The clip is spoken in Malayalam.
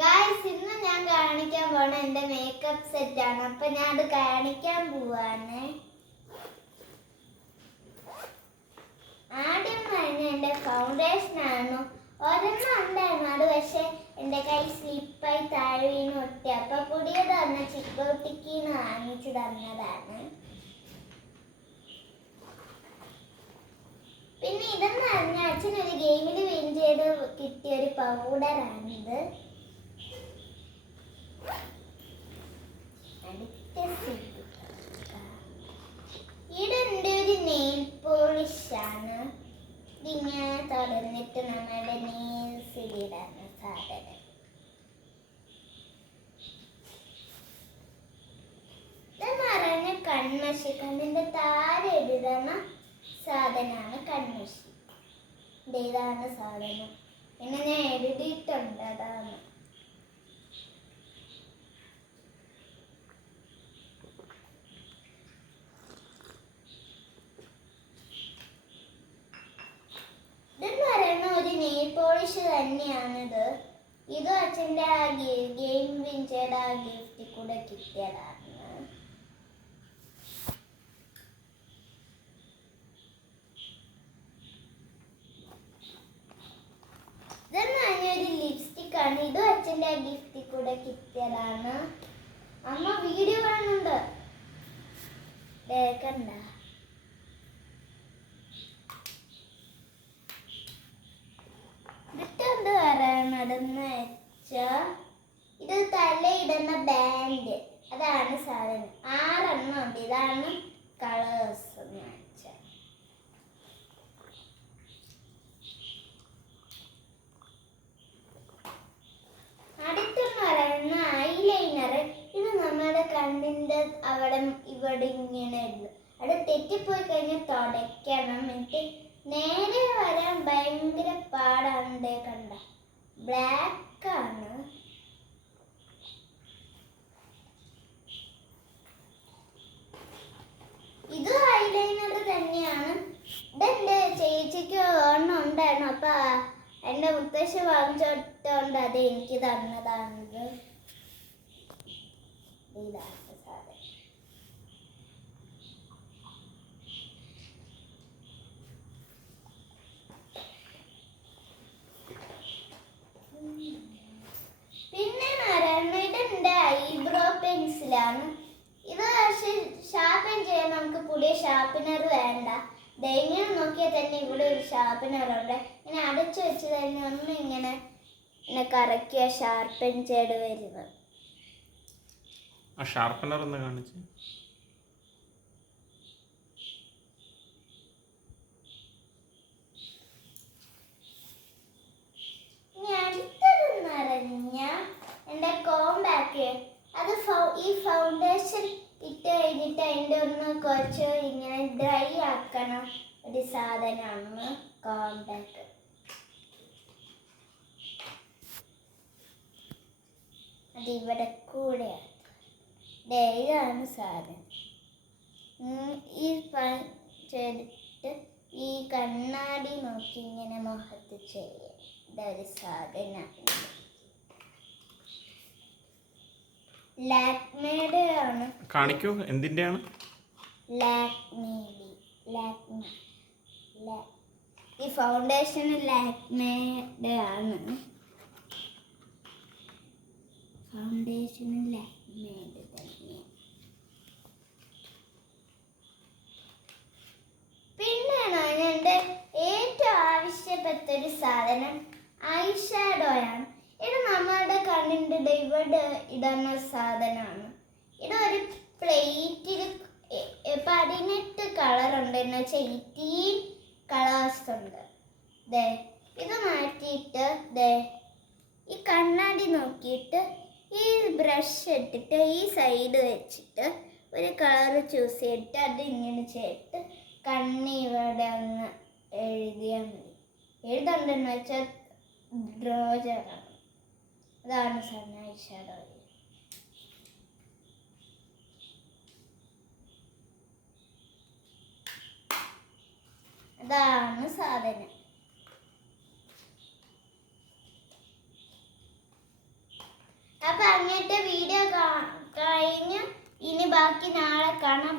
ഗായ്സ്, ഇന്ന് ഞാൻ കാണിക്കാൻ പോണ എന്റെ മേക്കപ്പ് സെറ്റ് ആണ്. അപ്പൊ ഞാൻ അത് കാണിക്കാൻ പോവാണ്. ആദ്യം തന്നെ എന്റെ ഫൗണ്ടേഷൻ ആണ്. ഒരെണ്ണം ഉണ്ടായിരുന്നു, അത് പക്ഷെ എന്റെ കൈ സ്ലിപ്പായി താഴെ വീണ് ഒട്ടി. അപ്പൊ പുതിയത് തന്നെ ചിക്കോട്ടിക്കിന്ന് വാങ്ങിച്ചു തന്നതാണ്. പിന്നെ ഇതെന്ന് പറഞ്ഞാൽ അച്ഛനൊരു ഗെയിമിൽ വിൻ ചെയ്ത് കിട്ടിയ ഒരു പൗഡറാണിത്. ഇതെന്റെ ഒരു നെയിൽ പോളിഷ് ആണ്. ഇതിങ്ങനെ തുറന്നിട്ട് നമ്മുടെ നെയിൽസിലിടുന്ന സാധനം. ഇതെന്ന് പറഞ്ഞ കൺമഷി, കണ്ണിന്റെ താഴെ എഴുതുന്ന സാധനമാണ് കൺമഷി. ഇതാണ് സാധനം. പിന്നെ ഞാൻ എഴുതിയിട്ടുണ്ട്, അതാണ്. ഇതെന്ന് പറയുന്ന ഒരു നെയിൽ പോളിഷ് തന്നെയാണിത്. ഇത് അച്ഛൻ്റെ ആ ഗെയിം വിൻ ചെയ്ത ആ ഗിഫ്റ്റിൽ കൂടെ കിട്ടിയതാണ്. ഇതെന്ന് പറഞ്ഞൊരു ലിപ്സ്റ്റിക് ആണ്. ഇതും അച്ഛൻ്റെ ആ ഗിഫ്റ്റിൽ കൂടെ കിട്ടിയതാണ്. അമ്മ വീഡിയോ കാണുന്നുണ്ട്, കണ്ട. ഇതെന്ത് പറയണതെന്ന് വെച്ചാ, ഇത് തലയിടുന്ന ബാൻഡ്, അതാണ് സാധനം. 6 ഉണ്ട്. ഇതാണ് കളേഴ്സ് എന്ന് വെച്ചാൽ. അടുത്തെന്ന് പറയുന്ന ഐലൈനർ. ഇത് നമ്മുടെ കണ്ണിൻ്റെ അവിടെ ഇവിടെ ഇങ്ങനെ ഉണ്ട്. അത് തെറ്റിപ്പോയി കഴിഞ്ഞാൽ തുടയ്ക്കണം. എന്നിട്ട് നേരെ വരാൻ ഭയങ്കര പാടാണ്. കണ്ട, ബ്ലാക്ക് ആണ്. ഇത് ഐലൈനർ തന്നെയാണ്. ഇതെന്റെ ചേച്ചിക്ക് ഒരെണ്ണം ഉണ്ടായിരുന്നു. അപ്പൊ എന്റെ മുത്തശ്ശി വാങ്ങിച്ചോണ്ട് അത് എനിക്ക് തന്നതാണിത്. ഇതാണ് സാധനം. പിന്നെ ഇതെന്റെ ഐബ്രോ പെൻസിലാണ്. ഇത് പക്ഷെ ഷാർപ്പൻ ചെയ്യാൻ നമുക്ക് പുതിയ ഷാർപ്പനർ വേണ്ട. ഇങ്ങനെ നോക്കിയാൽ തന്നെ ഇവിടെ ഒരു ഷാർപ്പനർ ഉണ്ട്. ഇങ്ങനെ അടച്ചു വെച്ച് തന്നെ ഒന്ന് ഇങ്ങനെ കറക്കിയ ഷാർപ്പൻ ചെയ്ത് വരുന്നത്. ഷാർപ്പനർ ഒന്ന് കാണിച്ചു. ഇനി അടുത്തതെന്ന് പറഞ്ഞ എന്റെ കോമ്പാക്ട്. അത് ഈ ഫൗണ്ടേഷൻ ഇട്ട് കഴിഞ്ഞിട്ട് അതിൻ്റെ ഒന്ന് കുറച്ച് ഇങ്ങനെ ഡ്രൈ ആക്കണം ഒരു സാധനമാണ് കോമ്പാക്ട്. അത് ഇവിടെ കൂടെയാണ്. ഇതാണ് സാധനം. ഈ ചെയ്തിട്ട് ഈ കണ്ണാടി നോക്കി ഇങ്ങനെ മുഖത്ത് ചെയ്യാം. ഇതൊരു സാധനമാണ്. ലാക്മേയുടെ ആണ്. കാണിക്കൂ, എന്തിന്റെയാണ്? ഈ ഫൗണ്ടേഷൻ ലാക്മേയുടെ ആണ്. ഫൗണ്ടേഷൻ ലാക്മേയുടെ തന്നെ. പിന്നെയാണ് എൻ്റെ ഏറ്റവും ആവശ്യപ്പെട്ടൊരു സാധനം ഐ ഷാഡോയാണ്. ഇത് നമ്മുടെ കണ്ണിൻ്റെ ഇവിടെ ഇടുന്ന സാധനമാണ്. ഇതൊരു പ്ലേറ്റിൽ 18 കളറുണ്ട്. എന്ന് വെച്ചാൽ 18 കളേഴ്സ് ഉണ്ട്. ഇത് മാറ്റിയിട്ട് ഈ കണ്ണാടി നോക്കിയിട്ട് ഈ ബ്രഷ് എടുത്തിട്ട് ഈ സൈഡ് വെച്ചിട്ട് ഒരു കളർ ചൂസ് ചെയ്തിട്ട് അത് ഇങ്ങനെ ചെയ്തിട്ട് കണ്ണ് ഇവിടെ അങ്ങ് എഴുതിയാൽ മതി. എഴുതണ്ടെന്ന് വെച്ചാൽ ഡ്രോ ചെയ്യണം. അതാണ് സാധനം ഐ ഷാഡോ. അതാണ് സാധനം. അങ്ങനത്തെ വീഡിയോ കഴിഞ്ഞ് ഇനി ബാക്കി നാളെ കാണാം.